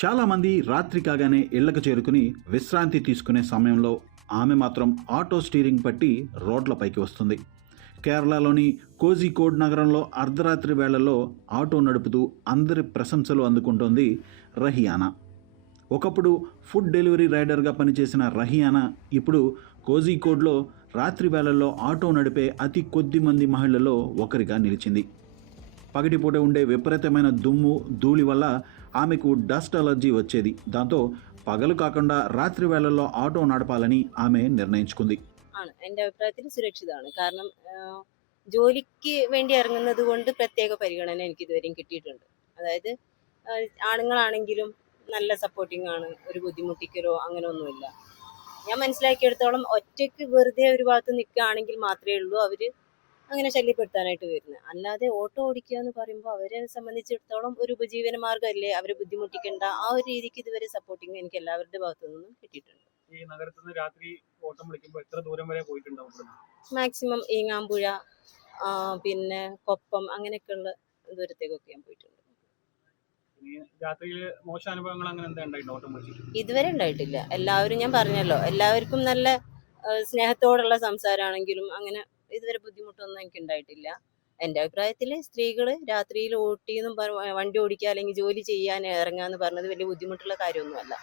చాలామంది రాత్రి కాగానే ఇళ్లకు చేరుకుని విశ్రాంతి తీసుకునే సమయంలో ఆమె మాత్రం ఆటో స్టీరింగ్ పట్టి రోడ్లపైకి వస్తుంది. కేరళలోని కోజికోడ్ నగరంలో అర్ధరాత్రి వేళల్లో ఆటో నడుపుతూ అందరి ప్రశంసలు అందుకుంటోంది రహియానా. ఒకప్పుడు ఫుడ్ డెలివరీ రైడర్గా పనిచేసిన రహియానా ఇప్పుడు కోజికోడ్లో రాత్రి వేళల్లో ఆటో నడిపే అతి కొద్ది మంది మహిళల్లో ఒకరిగా నిలిచింది. పగటిపూట ఉండే విపరీతమైన దుమ్ము ధూళి వల్ల ఆమెకు డస్ట్ అలర్జీ వచ్చేది. దాంతో പകൽ കാക്കണ്ട രാത്രി വേളల్లో ആട്ടോ നടപ്പാలని ആമെ നിർണയിച്ചുకుంది. ആണ് എൻ്റെ അഭിപ്രായത്തിൽ സുരക്ഷിതമാണ്. കാരണം ജോലിക്ക് വേണ്ടി ഇറങ്ങുന്നത് കൊണ്ട് പ്രത്യേക പരിഗണന എനിക്ക് ഇതുവരെയും കിട്ടിയിട്ടുണ്ട്. അതായത് ആണുങ്ങളാണെങ്കിലും നല്ല സപ്പോർട്ടിംഗ് ആണ്, ഒരു ബുദ്ധിമുട്ടിക്കലോ അങ്ങനെ ഒന്നുമില്ല. ഞാൻ മനസ്സിലാക്കിയെടുത്തോളം ഒറ്റയ്ക്ക് വെറുതെ ഒരു ഭാഗത്ത് നിൽക്കുകയാണെങ്കിൽ മാത്രമേ ഉള്ളൂ അവർ അങ്ങനെ ശല്യപ്പെടുത്താനായിട്ട് വരുന്നത്. അല്ലാതെ ഓട്ടോ ഓടിക്കുക എന്ന് പറയുമ്പോൾ അവരെ സംബന്ധിച്ചിടത്തോളം ഒരു ഉപജീവന മാർഗ്ഗമല്ലേ, അവരെ ബുദ്ധിമുട്ടിക്കേണ്ട ആ ഒരു രീതിക്ക് ഇതുവരെ സപ്പോർട്ടിങ് എനിക്ക് എല്ലാവരുടെ ഭാഗത്തു നിന്നും കിട്ടിയിട്ടുണ്ട്. ഈ നഗരത്തിൽ നിന്ന് രാത്രി ഓട്ടം വിളിക്കുമ്പോൾ എത്ര ദൂരം വരെ പോയിട്ടുണ്ടാവും? മാക്സിമം ഈങ്ങാമ്പുഴ, പിന്നെ കൊപ്പം, അങ്ങനെയൊക്കെയുള്ള ദൂരത്തേക്കൊക്കെ ഞാൻ പോയിട്ടുണ്ട്. രാത്രിയിൽ മോശം അനുഭവങ്ങൾ അങ്ങനെ എന്താ ഉണ്ടായിട്ടുണ്ടോ ഓട്ടം വിളിച്ചിട്ട്? ഇതുവരെ ഉണ്ടായിട്ടില്ല. എല്ലാവരും, ഞാൻ പറഞ്ഞല്ലോ, എല്ലാവർക്കും നല്ല സ്നേഹത്തോടുള്ള സംസാരമാണെങ്കിലും അങ്ങനെ ഇതുവരെ ബുദ്ധിമുട്ടൊന്നും എനിക്ക് ഉണ്ടായിട്ടില്ല. എൻ്റെ അഭിപ്രായത്തിൽ സ്ത്രീകൾ രാത്രിയിൽ ഓട്ടിയെന്നും വണ്ടി ഓടിക്കുക അല്ലെങ്കിൽ ജോലി ചെയ്യാൻ ഇറങ്ങാന്ന് പറഞ്ഞത് വലിയ ബുദ്ധിമുട്ടുള്ള കാര്യമൊന്നുമല്ല.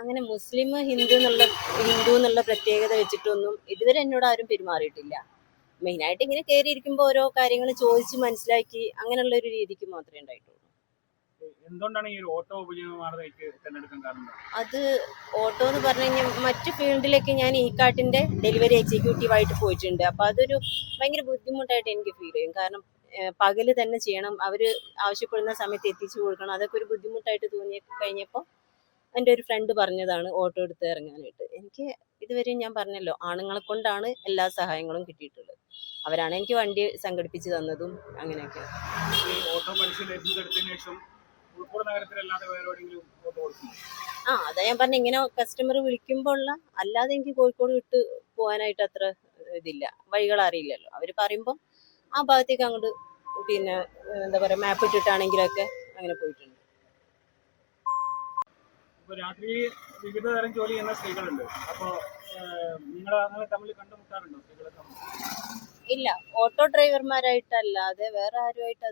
അങ്ങനെ മുസ്ലിം ഹിന്ദു എന്നുള്ള പ്രത്യേകത വെച്ചിട്ടൊന്നും ഇതുവരെ എന്നോട് ആരും പെരുമാറിയിട്ടില്ല. മെയിനായിട്ട് ഇങ്ങനെ കയറിയിരിക്കുമ്പോൾ ഓരോ കാര്യങ്ങൾ ചോദിച്ച് മനസ്സിലാക്കി അങ്ങനെയുള്ള ഒരു രീതിക്ക് മാത്രമേ ഉണ്ടായിട്ടുള്ളൂ. എന്തുകൊണ്ടാണ് ഈ ഒരു ഓട്ടോ ഉപജീവനമാർഗ്ഗമായിട്ട് തിരഞ്ഞെടുക്കാൻ കാരണം? അത് ഓട്ടോ എന്ന് പറഞ്ഞു കഴിഞ്ഞാൽ മറ്റു ഫീൽഡിലേക്ക് ഞാൻ ഈ കാട്ടിന്റെ ഡെലിവറി എക്സിക്യൂട്ടീവായിട്ട് പോയിട്ടുണ്ട്. അപ്പൊ അതൊരു ഭയങ്കര ബുദ്ധിമുട്ടായിട്ട് എനിക്ക് ഫീൽ ചെയ്യും. കാരണം പകല് തന്നെ ചെയ്യണം, അവര് ആവശ്യപ്പെടുന്ന സമയത്ത് എത്തിച്ചു കൊടുക്കണം. അതൊക്കെ ഒരു ബുദ്ധിമുട്ടായിട്ട് തോന്നി കഴിഞ്ഞപ്പോൾ എൻ്റെ ഒരു ഫ്രണ്ട് പറഞ്ഞതാണ് ഓട്ടോ എടുത്ത് ഇറങ്ങാനായിട്ട്. എനിക്ക് ഇതുവരെ ഞാൻ പറഞ്ഞല്ലോ, ആണുങ്ങളെ കൊണ്ടാണ് എല്ലാ സഹായങ്ങളും കിട്ടിയിട്ടുള്ളത്. അവരാണ് എനിക്ക് വണ്ടി സംഘടിപ്പിച്ച് തന്നതും അങ്ങനെയൊക്കെ. ഓട്ടോ പരിശീലനത്തിന് ശേഷം അതാ ഞാൻ പറഞ്ഞ, ഇങ്ങനെ കസ്റ്റമർ വിളിക്കുമ്പോൾ അല്ലാതെ എനിക്ക് കോഴിക്കോട് വിട്ട് പോകാനായിട്ട് അത്ര ഇതില്ല, വഴികൾ അറിയില്ലല്ലോ. അവർ പറയുമ്പോൾ ആ ഭാഗത്തേക്ക് അങ്ങോട്ട് പിന്നെ എന്താ പറയാ, മാപ്പ് ഇട്ടിട്ടാണെങ്കിലൊക്കെ അങ്ങനെ പോയിട്ടുണ്ട്. രാത്രി വിവിധ തരം ജോലി ചെയ്യുന്ന സ്ത്രീകളുണ്ട്. അപ്പോൾ നിങ്ങൾ അങ്ങനെ തമ്മിൽ കണ്ടുമുട്ടാറുണ്ടോ സ്ത്രീകളെ തമ്മിൽ? ഇല്ല, ഓട്ടോ ഡ്രൈവർമാരായിട്ടല്ലാതെ വേറെ ആരുമായിട്ട്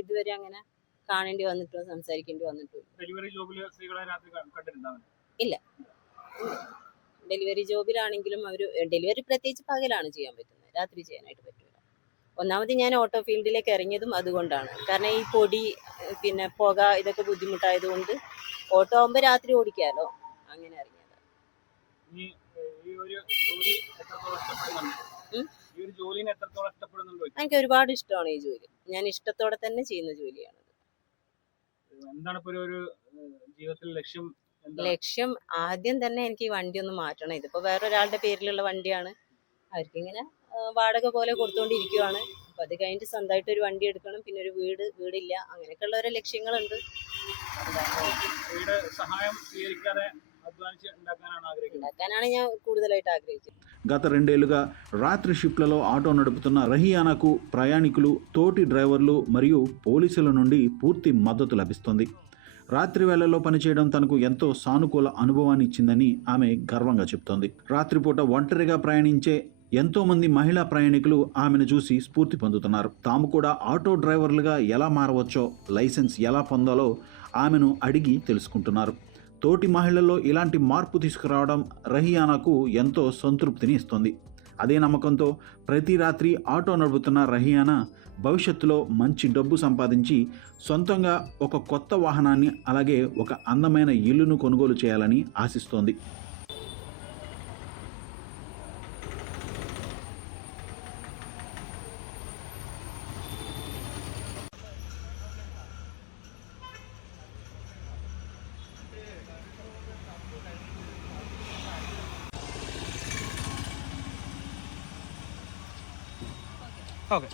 ഇതുവരെ അങ്ങനെ കാണേണ്ടി വന്നിട്ടോ സംസാരിക്കേണ്ടി വന്നിട്ടോ. ഡെലിവറി ജോബിൽ സ്ത്രീകളെ രാത്രി കണ്ടിട്ടുണ്ടാവും? ഇല്ല, ഡെലിവറി ജോബിലാണെങ്കിലും ഡെലിവറി പ്രത്യേകിച്ച് പകലാണ് ചെയ്യാൻ പറ്റുന്നത്, രാത്രി ചെയ്യാനായിട്ട് പറ്റില്ല. ഒന്നാമത് ഞാൻ ഓട്ടോ ഫീൽഡിലേക്ക് ഇറങ്ങിയതും അതുകൊണ്ടാണ്. കാരണം ഈ പൊടി പിന്നെ പുക ഇതൊക്കെ ബുദ്ധിമുട്ടായതുകൊണ്ട് ഓട്ടോ ആകുമ്പോൾ രാത്രി ഓടിക്കാമല്ലോ, അങ്ങനെ ഇറങ്ങിയതാണ്. എനിക്ക് ഒരുപാട് ഇഷ്ടമാണ് ഈ ജോലി. ഞാൻ ഇഷ്ടത്തോടെ തന്നെ ചെയ്യുന്ന ജോലിയാണ്. എന്താണ് ഇപ്പോൾ ഒരു ജീവിതത്തിൽ ലക്ഷ്യം? ലക്ഷ്യം ആദ്യം തന്നെ എനിക്ക് ഈ വണ്ടി ഒന്ന് മാറ്റണം. ഇതിപ്പോ വേറൊരാളുടെ പേരിലുള്ള വണ്ടിയാണ്, അവർക്കിങ്ങനെ വാടക പോലെ കൊടുത്തോണ്ടിരിക്കുവാണ്. അപ്പൊ അത് കഴിഞ്ഞിട്ട് സ്വന്തമായിട്ട് ഒരു വണ്ടി എടുക്കണം, പിന്നെ ഒരു വീടില്ല, അങ്ങനെയൊക്കെയുള്ള ഓരോ ലക്ഷ്യങ്ങളുണ്ട്. ഉണ്ടാക്കാനാണ് ഞാൻ കൂടുതലായിട്ട് ఆగ్రహించింది. గత 2 ఏళ్లుగా రాత్రి షిఫ్ట్లలో ఆటో నడుపుతున్న రహియానాకు ప్రయాణికులు, తోటి డ్రైవర్లు మరియు పోలీసుల నుండి పూర్తి మద్దతు లభిస్తుంది. రాత్రి వేళల్లో పనిచేయడం తనకు ఎంతో సానుకూల అనుభవాన్ని ఇచ్చిందని ఆమె గర్వంగా చెప్తోంది. రాత్రిపూట ఒంటరిగా ప్రయాణించే ఎంతోమంది మహిళా ప్రయాణికులు ఆమెను చూసి స్ఫూర్తి పొందుతున్నారు. తాము కూడా ఆటో డ్రైవర్లుగా ఎలా మారవచ్చో, లైసెన్స్ ఎలా పొందాలో ఆమెను అడిగి తెలుసుకుంటున్నారు. తోటి మహిళల్లో ఇలాంటి మార్పు తీసుకురావడం రహియానాకు ఎంతో సంతృప్తిని ఇస్తుంది. అదే నమ్మకంతో ప్రతి రాత్రి ఆటో నడుపుతున్న రహియానా భవిష్యత్తులో మంచి డబ్బు సంపాదించి సొంతంగా ఒక కొత్త వాహనాన్ని, అలాగే ఒక అందమైన ఇల్లును కొనుగోలు చేయాలని ఆశిస్తోంది. Okay.